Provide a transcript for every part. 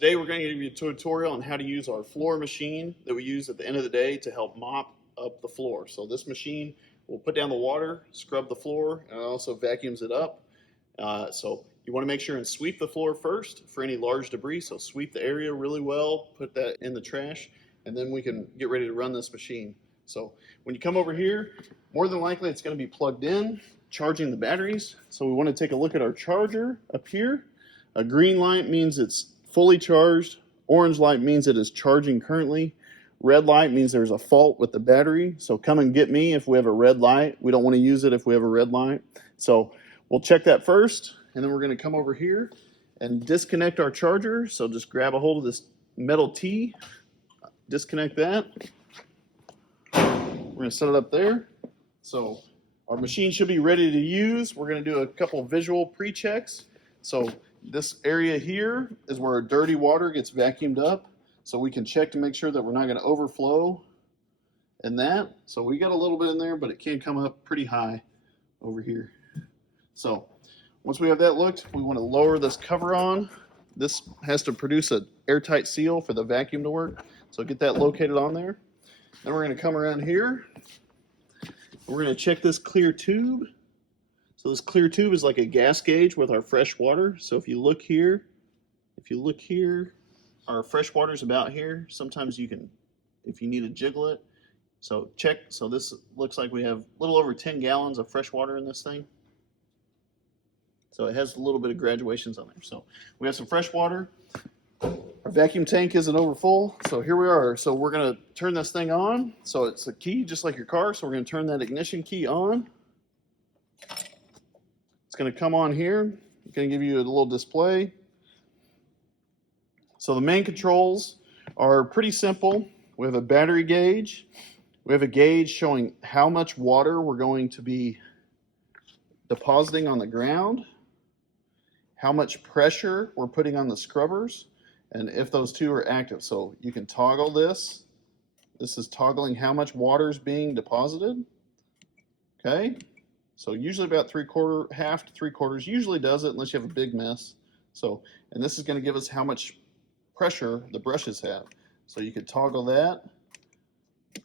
Today we're going to give you a tutorial on how to use our floor machine that we use at the end of the day to help mop up the floor. So this machine will put down the water, scrub the floor, and it also vacuums it up. So you want to make sure and sweep the floor first for any large debris. So sweep the area really well, put that in the trash, and then we can get ready to run this machine. So when you come over here, more than likely it's going to be plugged in, charging the batteries. So we want to take a look at our charger up here. A green light means it's fully charged. Orange light means it is charging currently. Red light means there's a fault with the battery. So come and get me if we have a red light. We don't want to use it if we have a red light. So we'll check that first, and then we're going to come over here and disconnect our charger. So just grab a hold of this metal T, disconnect that. We're going to set it up there. So our machine should be ready to use. We're going to do a couple visual pre-checks. So this area here is where our dirty water gets vacuumed up, so we can check to make sure that we're not going to overflow in that. So we got a little bit in there, but it can come up pretty high over here. So once we have that looked, we want to lower this cover on. This has to produce an airtight seal for the vacuum to work, so get that located on there. Then we're going to come around here. We're going to check this clear tube. So this clear tube is like a gas gauge with our fresh water. So if you look here, our fresh water is about here. Sometimes you can, if you need to jiggle it. So check, so this looks like we have a little over 10 gallons of fresh water in this thing. So it has a little bit of graduations on there. So we have some fresh water. Our vacuum tank isn't over full. So here we are. So we're gonna turn this thing on. So it's a key just like your car. So we're gonna turn that ignition key on. It's going to come on here. It's going to give you a little display. So the main controls are pretty simple. We have a battery gauge. We have a gauge showing how much water we're going to be depositing on the ground, how much pressure we're putting on the scrubbers, and if those two are active. So you can toggle this. This is toggling how much water is being deposited. Okay. So usually about half to 3/4 usually does it unless you have a big mess. So, and this is going to give us how much pressure the brushes have. So you could toggle that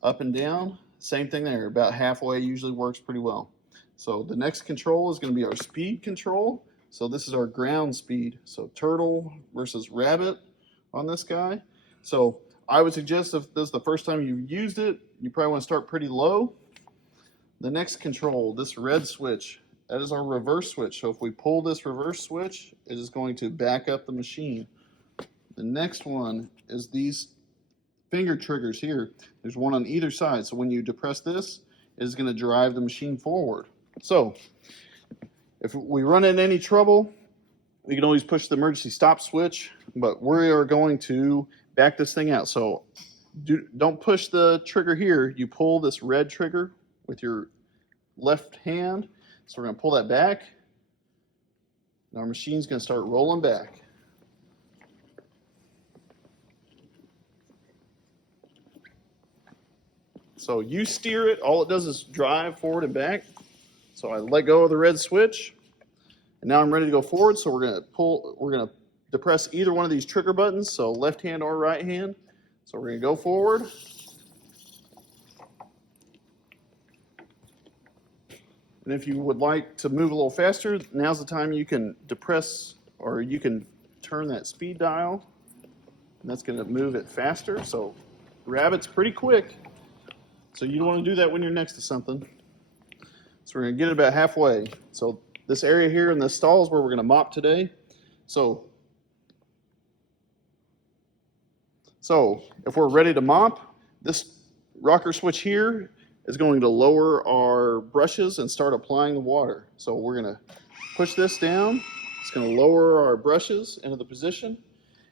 up and down. Same thing there, about halfway usually works pretty well. So the next control is going to be our speed control. So this is our ground speed. So turtle versus rabbit on this guy. So I would suggest if this is the first time you've used it, you probably want to start pretty low. The next control, this red switch, that is our reverse switch. So if we pull this reverse switch, it is going to back up the machine. The next one is these finger triggers here. There's one on either side. So when you depress this, it is going to drive the machine forward. So if we run into any trouble, we can always push the emergency stop switch, but we are going to back this thing out. So don't push the trigger here. You pull this red trigger with your left hand. So we're going to pull that back, and our machine's going to start rolling back. So you steer it. All it does is drive forward and back. So I let go of the red switch, and now I'm ready to go forward. So we're going to depress either one of these trigger buttons, so left hand or right hand. So we're going to go forward. And if you would like to move a little faster, now's the time you can depress, or you can turn that speed dial, and that's going to move it faster. So rabbit's pretty quick, so you don't want to do that when you're next to something. So we're going to get it about halfway. So this area here in the stall is where we're going to mop today. So if we're ready to mop, this rocker switch here is going to lower our brushes and start applying the water. So we're going to push this down. It's going to lower our brushes into the position.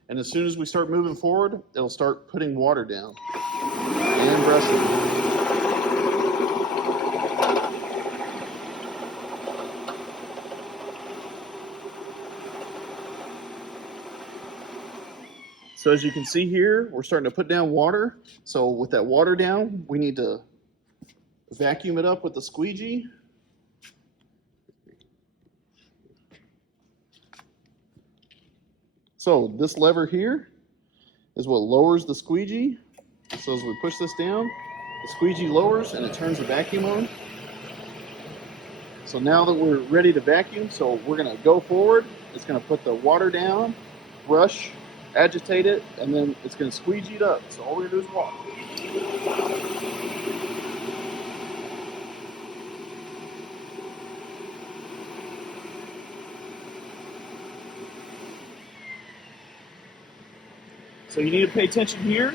And as soon as we start moving forward, it'll start putting water down and brushing. So as you can see here, we're starting to put down water. So with that water down, we need to vacuum it up with the squeegee. So this lever here is what lowers the squeegee. So as we push this down, the squeegee lowers and it turns the vacuum on. So now that we're ready to vacuum, so we're gonna go forward. It's gonna put the water down, brush, agitate it, and then it's gonna squeegee it up. So all we're gonna do is walk. So you need to pay attention here.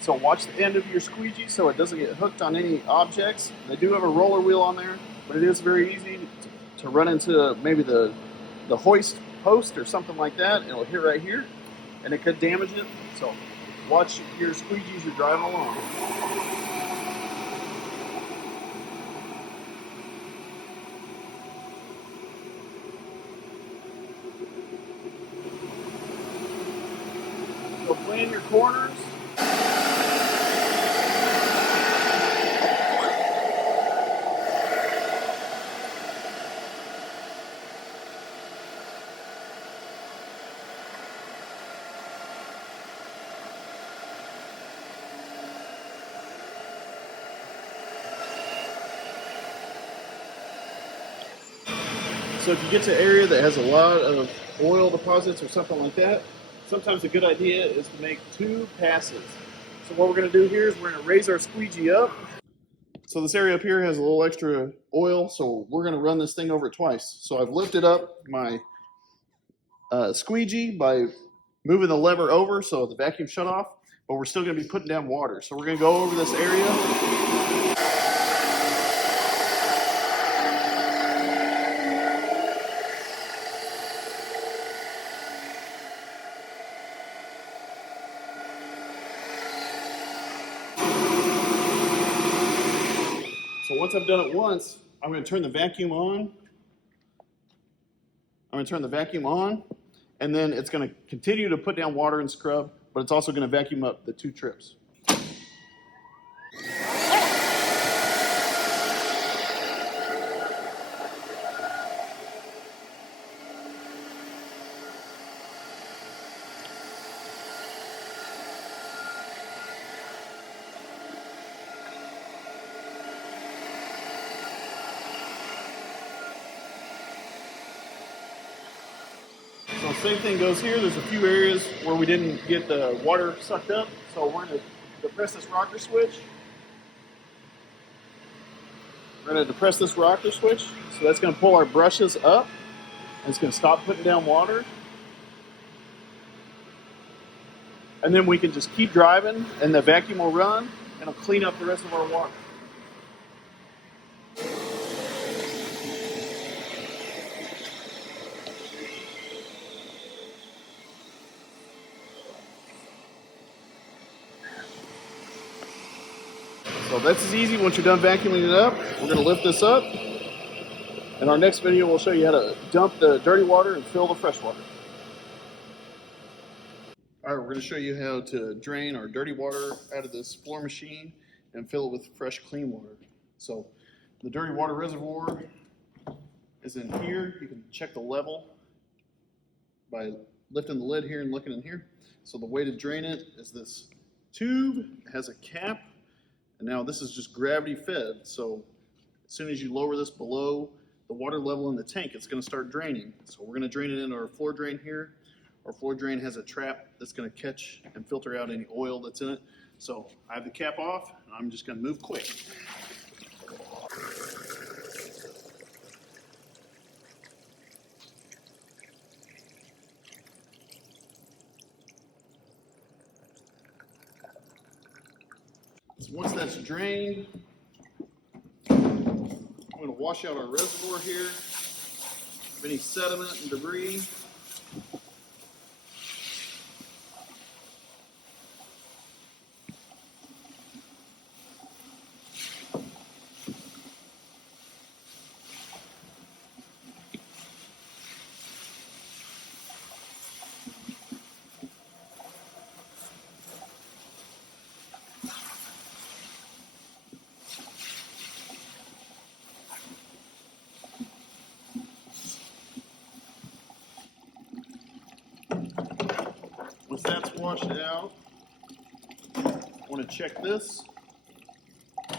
So watch the end of your squeegee so it doesn't get hooked on any objects. They do have a roller wheel on there, but it is very easy to run into maybe the hoist post or something like that. And it'll hit right here and it could damage it. So watch your squeegee as you're driving along. So plan your corners. So if you get to an area that has a lot of oil deposits or something like that, sometimes a good idea is to make 2 passes. So what we're going to do here is we're going to raise our squeegee up. So this area up here has a little extra oil, so we're going to run this thing over twice. So I've lifted up my squeegee by moving the lever over so the vacuum shut off, but we're still going to be putting down water. So we're going to go over this area. So once I've done it once, I'm going to turn the vacuum on. And then it's going to continue to put down water and scrub, but it's also going to vacuum up the 2 trips. So same thing goes here. There's a few areas where we didn't get the water sucked up. So we're going to depress this rocker switch. So that's going to pull our brushes up. And it's going to stop putting down water. And then we can just keep driving and the vacuum will run and it'll clean up the rest of our water. So that's as easy. Once you're done vacuuming it up, we're going to lift this up. In our next video, we'll show you how to dump the dirty water and fill the fresh water. All right, we're going to show you how to drain our dirty water out of this floor machine and fill it with fresh, clean water. So the dirty water reservoir is in here. You can check the level by lifting the lid here and looking in here. So the way to drain it is this tube. It has a cap. And now this is just gravity fed. So as soon as you lower this below the water level in the tank, it's going to start draining. So we're going to drain it into our floor drain here. Our floor drain has a trap that's going to catch and filter out any oil that's in it. So I have the cap off, and I'm just going to move quick. So once that's drained, I'm going to wash out our reservoir here of any sediment and debris. that's washed out, I want to check this.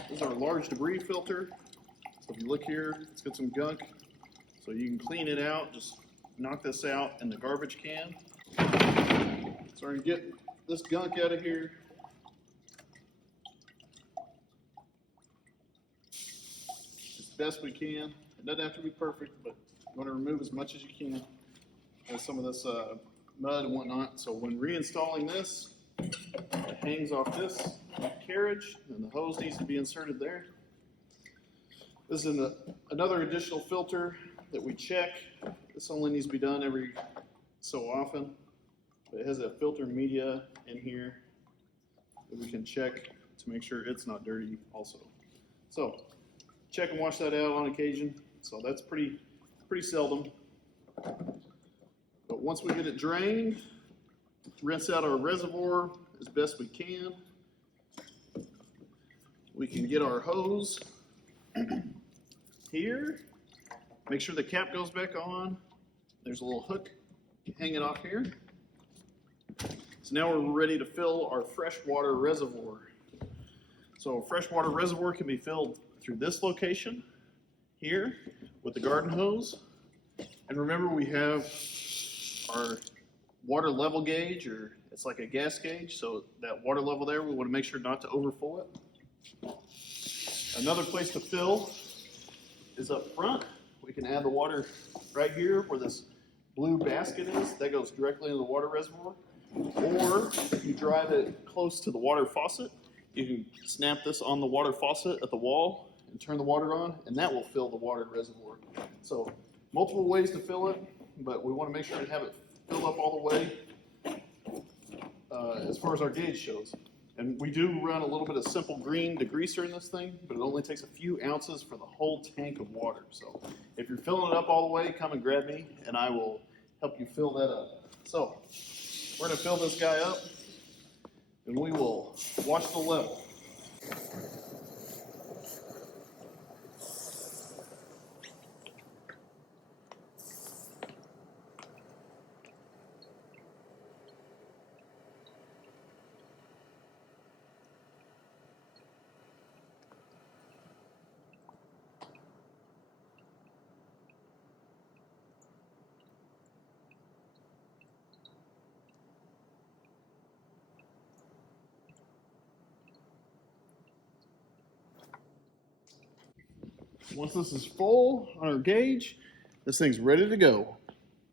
This is our large debris filter. So if you look here, it's got some gunk. So you can clean it out, just knock this out in the garbage can. So we're gonna get this gunk out of here. As best we can. It doesn't have to be perfect, but you want to remove as much as you can. There's some of this mud and whatnot. So when reinstalling this, it hangs off this carriage, and the hose needs to be inserted there. This is another additional filter that we check. This only needs to be done every so often. But it has a filter media in here that we can check to make sure it's not dirty also. So check and wash that out on occasion. So that's pretty seldom. But once we get it drained, rinse out our reservoir as best we can. We can get our hose here. Make sure the cap goes back on. There's a little hook hanging off here. So now we're ready to fill our freshwater reservoir. So a freshwater reservoir can be filled through this location here with the garden hose. And remember, we have our water level gauge, or it's like a gas gauge. So that water level there, we want to make sure not to overfill it. Another place to fill is up front. We can add the water right here where this blue basket is. That goes directly into the water reservoir. Or if you drive it close to the water faucet, you can snap this on the water faucet at the wall and turn the water on, and that will fill the water reservoir. So multiple ways to fill it, but we want to make sure to have it filled up all the way as far as our gauge shows. And we do run a little bit of simple green degreaser in this thing, but it only takes a few ounces for the whole tank of water. So if you're filling it up all the way, come and grab me, and I will help you fill that up. So we're going to fill this guy up, and we will watch the level. Once this is full on our gauge, this thing's ready to go.